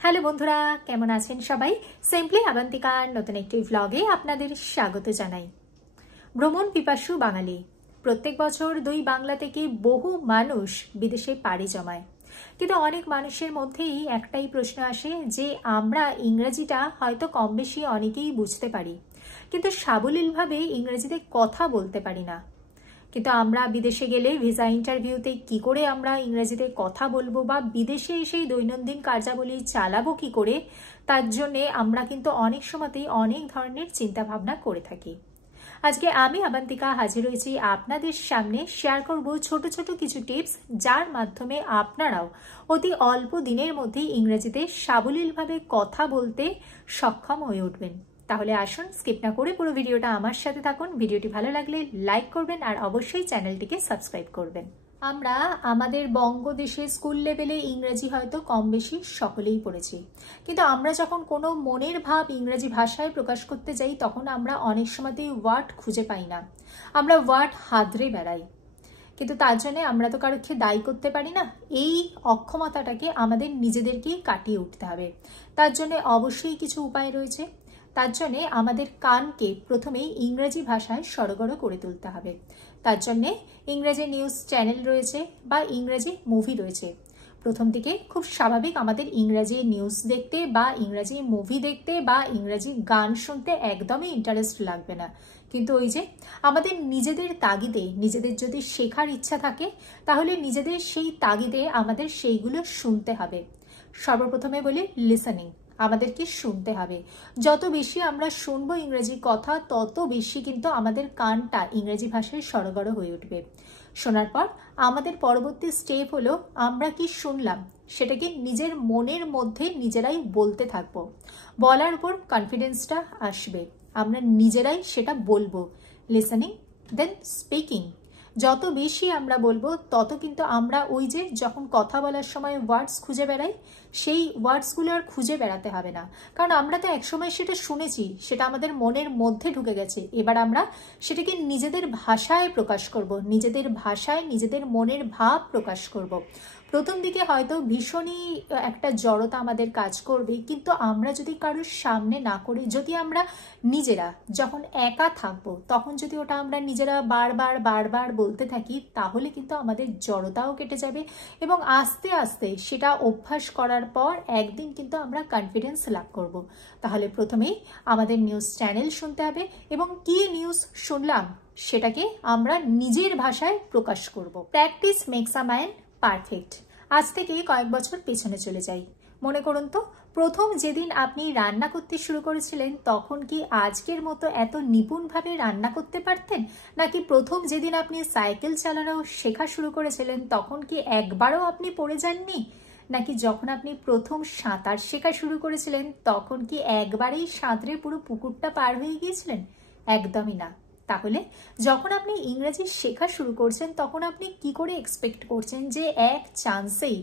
Hello বন্ধুরা, কেমন আছেন সবাই? সিম্পলি আবান্তিকার নতুন একটি ভ্লগে আপনাদের স্বাগত জানাই। ভ্রমণ পিপাসু বাঙালি, প্রত্যেক বছর দুই বাংলা থেকে বহু মানুষ বিদেশে পাড়ি জমায়। কিন্তু অনেক মানুষের মধ্যেই একটাই প্রশ্ন আসে যে আমরা ইংরেজিটা হয়তো কম বেশি অনেকেই বুঝতে পারি, কিন্তু সাবলীলভাবে ইংরেজিতে কথা বলতে পারি না। কিন্তু আমরা বিদেশে গেলে ভিসা ইন্টারভিউতে কি করে আমরা ইংরেজিতে কথা বলবো বা বিদেশে এসে দৈনন্দিন কার্যাবলী চালাবো কি করে, তার জন্যে আমরা কিন্তু অনেক সময়তেই অনেক ধরনের চিন্তা ভাবনা করে থাকি। আজকে আমি আবান্তিকা হাজির হয়েছি আপনাদের সামনে, শেয়ার করব ছোট ছোট কিছু টিপস, যার মাধ্যমে আপনারাও অতি অল্প দিনের মধ্যেই ইংরেজিতে সাবলীলভাবে কথা বলতে সক্ষম হয়ে উঠবেন। তাহলে আসুন স্কিপ না করে পুরো ভিডিওটা আমার সাথে থাকুন। ভিডিওটি ভালো লাগলে লাইক করবেন আর অবশ্যই চ্যানেলটিকে সাবস্ক্রাইব করবেন। আমরা আমাদের বঙ্গদেশে স্কুল লেভেলে ইংরেজি হয়তো কম বেশি সকলেই পড়েছি, কিন্তু আমরা যখন কোনো মনের ভাব ইংরেজি ভাষায় প্রকাশ করতে যাই তখন আমরা অনেক সময়তেই ওয়ার্ড খুঁজে পাই না, আমরা ওয়ার্ড হাতড়ে বেড়াই। কিন্তু তার জন্য আমরা তো কারোকে দায়ী করতে পারি না। এই অক্ষমতাটাকে আমাদের নিজেদেরকেই কাটিয়ে উঠতে হবে। তার জন্য অবশ্যই কিছু উপায় রয়েছে। তার জন্যে আমাদের কানকে প্রথমেই ইংরেজি ভাষায় সড়গড় করে তুলতে হবে। তার জন্যে ইংরেজি নিউজ চ্যানেল রয়েছে বা ইংরেজি মুভি রয়েছে। প্রথম দিকে খুব স্বাভাবিক আমাদের ইংরেজি নিউজ দেখতে বা ইংরেজি মুভি দেখতে বা ইংরেজি গান শুনতে একদমই ইন্টারেস্ট লাগবে না, কিন্তু ওই যে আমাদের নিজেদের তাগিদে, নিজেদের যদি শেখার ইচ্ছা থাকে তাহলে নিজেদের সেই তাগিদে আমাদের সেইগুলো শুনতে হবে। সর্বপ্রথমে বলি লিসেনিং, আমাদেরকে শুনতে হবে। যত বেশি আমরা শুনবো ইংরেজি কথা, তত বেশি কিন্তু আমাদের কানটা ইংরেজি ভাষায় সড়গড় হয়ে উঠবে। শোনার পর আমাদের পরবর্তী স্টেপ হলো আমরা কি শুনলাম সেটাকে নিজের মনের মধ্যে নিজেরাই বলতে থাকবো। বলার উপর কনফিডেন্সটা আসবে, আমরা নিজেরাই সেটা বলবো। লিসেনিং দেন স্পিকিং। যত বেশি আমরা বলবো তত কিন্তু আমরা ওই যে যখন কথা বলার সময় ওয়ার্ডস খুঁজে বেড়াই, সেই ওয়ার্ডসগুলো আর খুঁজে বেড়াতে হবে না, কারণ আমরা তো একসময় সেটা শুনেছি, সেটা আমাদের মনের মধ্যে ঢুকে গেছে। এবার আমরা সেটাকে নিজেদের ভাষায় প্রকাশ করব, নিজেদের ভাষায় নিজেদের মনের ভাব প্রকাশ করব। প্রথম দিকে হয়তো ভীষণই একটা জড়তা আমাদের কাজ করবে, কিন্তু আমরা যদি কারোর সামনে না করি, যদি আমরা নিজেরা যখন একা থাকবো তখন যদি ওটা আমরা নিজেরা বারবার বারবার বলতে থাকি, তাহলে কিন্তু আমাদের জড়তাও কেটে যাবে এবং আস্তে আস্তে সেটা অভ্যাস করার পর একদিন কিন্তু আমরা কনফিডেন্স লাভ করব। তাহলে প্রথমেই আমাদের নিউজ চ্যানেল শুনতে হবে এবং কি নিউজ শুনলাম সেটাকে আমরা নিজের ভাষায় প্রকাশ করব। Practice makes a man perfect. আজ থেকে কয়েক বছর পেছনে চলে যাই। মনে করুন তো, প্রথম যেদিন আপনি রান্না করতে শুরু করেছিলেন তখন কি আজকের মতো এত নিপুণভাবে রান্না করতে পারতেন? নাকি প্রথম যেদিন আপনি সাইকেল চালানো শেখা শুরু করেছিলেন তখন কি একবারও আপনি পড়ে যাননি? নাকি যখন আপনি প্রথম সাঁতার শেখা শুরু করেছিলেন তখন কি একবারেই সাঁতরে পুরো পুকুরটা পার হয়ে গিয়েছিলেন? একদমই না। তাহলে যখন আপনি ইংরেজি শেখা শুরু করছেন তখন আপনি কি করে এক্সপেক্ট করছেন যে এক চান্সেই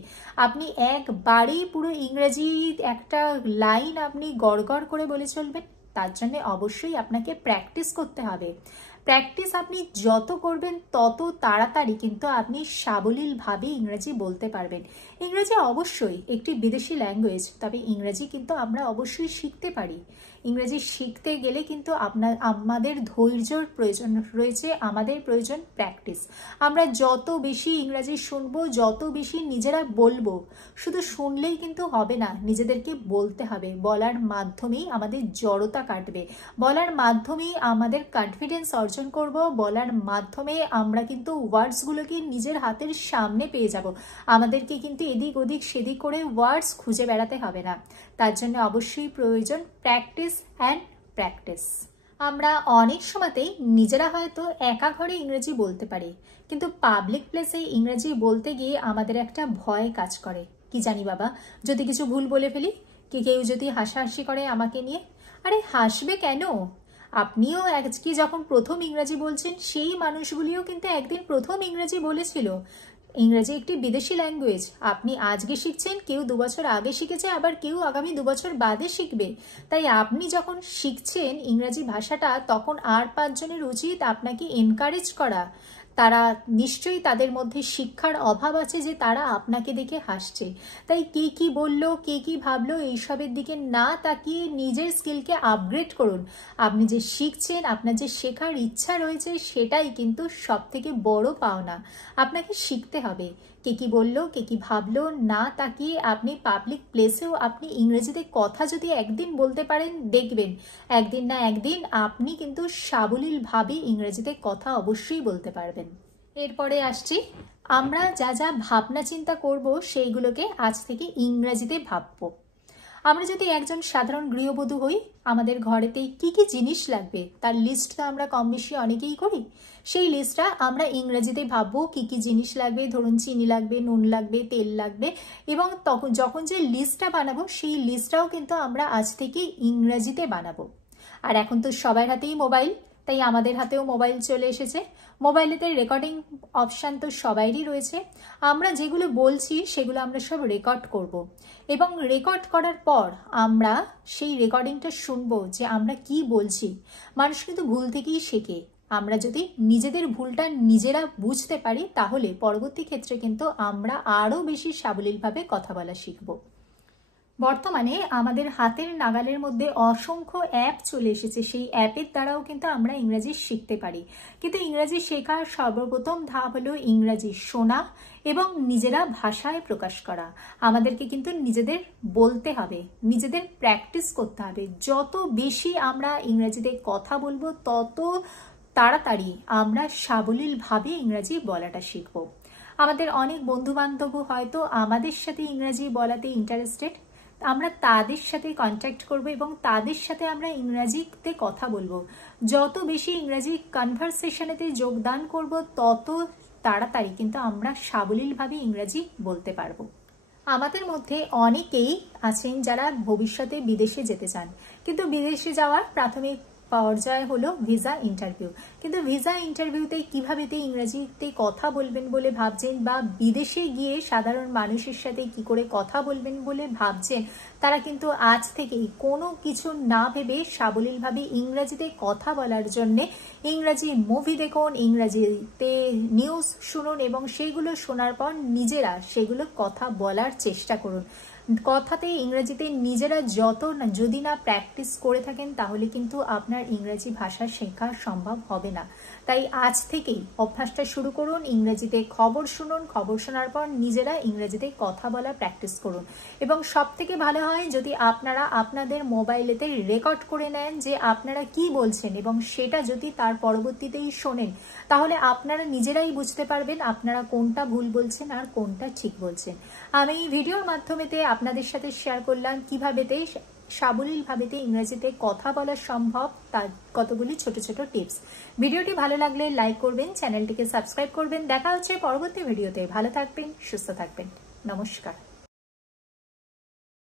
আপনি একবারেই পুরো ইংরেজি একটা লাইন আপনি গড়গড় করে বলে চলবেন? তার জন্য অবশ্যই আপনাকে প্র্যাকটিস করতে হবে। প্র্যাকটিস আপনি যত করবেন তত তাড়াতাড়ি কিন্তু আপনি সাবলীলভাবে ইংরেজি বলতে পারবেন। ইংরেজি অবশ্যই একটি বিদেশি ল্যাঙ্গুয়েজ, তবে ইংরেজি কিন্তু আমরা অবশ্যই শিখতে পারি। ইংরেজি শিখতে গেলে কিন্তু আমাদের ধৈর্যর প্রয়োজন রয়েছে, আমাদের প্রয়োজন প্র্যাকটিস। আমরা যত বেশি ইংরেজি শুনবো, যত বেশি নিজেরা বলবো, শুধু শুনলেই কিন্তু হবে না, নিজেদেরকে বলতে হবে। বলার মাধ্যমেই আমাদের জড়তা কাটবে, বলার মাধ্যমেই আমাদের কনফিডেন্স অর্জন করব, বলার মাধ্যমে আমরা কিন্তু ওয়ার্ডসগুলোকে নিজের হাতের সামনে পেয়ে যাব। আমাদেরকে কিন্তু এদিক ওদিক সেদিক করে ওয়ার্ডস খুঁজে বেড়াতে হবে না। তার জন্য অবশ্যই প্রয়োজন প্র্যাকটিস অ্যান্ড প্র্যাকটিস। আমরা অনেক সময়তেই নিজেরা হয়তো একা ঘরে ইংরেজি বলতে পারি, কিন্তু পাবলিক প্লেসে ইংরেজি বলতে গিয়ে আমাদের একটা ভয় কাজ করে। কি জানি বাবা, যদি কিছু ভুল বলে ফেলি, কি কেউ যদি হাসাহাসি করে আমাকে নিয়ে। আরে হাসবে কেন? আপনিও আজকে যখন প্রথম ইংরেজি বলছেন সেই মানুষগুলিও কিন্তু একদিন প্রথম ইংরেজি বলেছিল। ইংরেজি একটি বিদেশি ল্যাঙ্গুয়েজ, আপনি আজকে শিখছেন, কেউ 2 বছর আগে শিখেছে, আবার কেউ আগামী 2 বছর বাদে শিখবে। তাই আপনি যখন শিখছেন ইংরেজি ভাষাটা তখন আর 5 জনের উচিত আপনাকে এনকারেজ করা, তারা নিশ্চয়ই তাদের মধ্যে শিক্ষার অভাব আছে যে তারা আপনাকে দেখে হাসছে। তাই কে কি বললো, কে কি ভাবলো, এইসবের দিকে না তাকিয়ে নিজের স্কিলকে আপগ্রেড করুন। আপনি যে শিখছেন, আপনার যে শেখার ইচ্ছা রয়েছে, সেটাই কিন্তু সব থেকে বড় পাওনা। আপনাকে শিখতে হবে। কে কি বললো, কে কি ভাবলো না তাকিয়ে আপনি পাবলিক প্লেসেও আপনি ইংরেজিতে কথা যদি একদিন বলতে পারেন, দেখবেন একদিন না একদিন আপনি কিন্তু সাবলীলভাবে ইংরেজিতে কথা অবশ্যই বলতে পারবেন। এরপরে আসছি, আমরা যা যা ভাবনা চিন্তা করব সেইগুলোকে আজ থেকে ইংরেজিতে ভাববো। আমরা যদি একজন সাধারণ গৃহবধূ হই, আমাদের ঘরেতে কি কি জিনিস লাগবে তার লিস্টটা আমরা কম বেশি অনেকেই করি। সেই লিস্টটা আমরা ইংরেজিতে ভাববো, কি কি জিনিস লাগবে, ধরুন চিনি লাগবে, নুন লাগবে, তেল লাগবে, এবং তখন যখন যে লিস্টটা বানাবো সেই লিস্টটাও কিন্তু আমরা আজ থেকে ইংরেজিতে বানাবো। আর এখন তো সবার হাতেই মোবাইল, তাই আমাদের হাতেও মোবাইল চলে এসেছে। মোবাইলেতে রেকর্ডিং অপশান তো সবাইরই রয়েছে। আমরা যেগুলো বলছি সেগুলো আমরা সব রেকর্ড করব, এবং রেকর্ড করার পর আমরা সেই রেকর্ডিংটা শুনবো যে আমরা কি বলছি। মানুষ কিন্তু ভুল থেকেই শেখে। আমরা যদি নিজেদের ভুলটা নিজেরা বুঝতে পারি, তাহলে পরবর্তী ক্ষেত্রে কিন্তু আমরা আরও বেশি সাবলীলভাবে কথা বলা শিখব। বর্তমানে আমাদের হাতের নাগালের মধ্যে অসংখ্য অ্যাপ চলে এসেছে। সেই অ্যাপের দ্বারাও কিন্তু আমরা ইংরাজি শিখতে পারি। কিন্তু ইংরাজি শেখার সর্বপ্রথম ধাপ হলো ইংরাজি শোনা এবং নিজেরা ভাষায় প্রকাশ করা। আমাদেরকে কিন্তু নিজেদের বলতে হবে, নিজেদের প্র্যাকটিস করতে হবে। যত বেশি আমরা ইংরেজিতে কথা বলবো, তত তাড়াতাড়ি আমরা সাবলীলভাবে ইংরাজি বলাটা শিখব। আমাদের অনেক বন্ধু বান্ধব হয়তো আমাদের সাথে ইংরাজি বলাতে ইন্টারেস্টেড। আমরা তাদের সাথে কন্ট্যাক্ট করব এবং তাদের সাথে আমরা ইংরাজিতে কথা বলবো। যত বেশি ইংরাজি কনভারসেশনেতে যোগদান করব, তত তাড়াতাড়ি কিন্তু আমরা সাবলীলভাবে ইংরাজি বলতে পারবো। আমাদের মধ্যে অনেকেই আছেন যারা ভবিষ্যতে বিদেশে যেতে চান, কিন্তু বিদেশে যাওয়ার প্রাথমিক পর্যায়ে হলো ভিসা ইন্টারভিউ। কিন্তু ভিসা ইন্টারভিউতে কিভাবে ইংরেজিতে কথা বলবেন বলে ভাবছেন, বা বিদেশে গিয়ে সাধারণ মানুষের সাথে কি করে কথা বলবেন বলে ভাবছেন, তারা কিন্তু আজ থেকেই কোনো কিছু না ভেবে সাবলীলভাবে ইংরেজিতে কথা বলার জন্য ইংরাজি মুভি দেখুন, ইংরাজিতে নিউজ শুনুন, এবং সেইগুলো শোনার পর নিজেরা সেগুলো কথা বলার চেষ্টা করুন। কথাতে ইংরেজিতে নিজেরা যদি না প্র্যাকটিস করে থাকেন, তাহলে কিন্তু আপনার ইংরেজি ভাষা শেখা সম্ভব হবে না। তাই আজ থেকেই অভ্যাসটা শুরু করুন। ইংরেজিতে খবর শুনুন, খবর শোনার পর নিজেরা ইংরেজিতে কথা বলা প্র্যাকটিস করুন। এবং সব থেকে ভালো হয় যদি আপনারা আপনাদের মোবাইলেতে রেকর্ড করে নেন যে আপনারা কি বলছেন, এবং সেটা যদি তার পরবর্তীতেই শোনেন, তাহলে আপনারা নিজেরাই বুঝতে পারবেন আপনারা কোনটা ভুল বলছেন আর কোনটা ঠিক বলছেন। আমি এই ভিডিওর মাধ্যমেতে আপনাদের সাথে শেয়ার করলাম কিভাবে সাবলীলভাবে ইংরেজিতে কথা বলা সম্ভব, তার কতগুলি ছোট ছোট টিপস। ভিডিওটি ভালো লাগলে লাইক করবেন, চ্যানেলটিকে সাবস্ক্রাইব করবেন। দেখা হচ্ছে পরবর্তী ভিডিওতে। ভালো থাকবেন, সুস্থ থাকবেন। নমস্কার।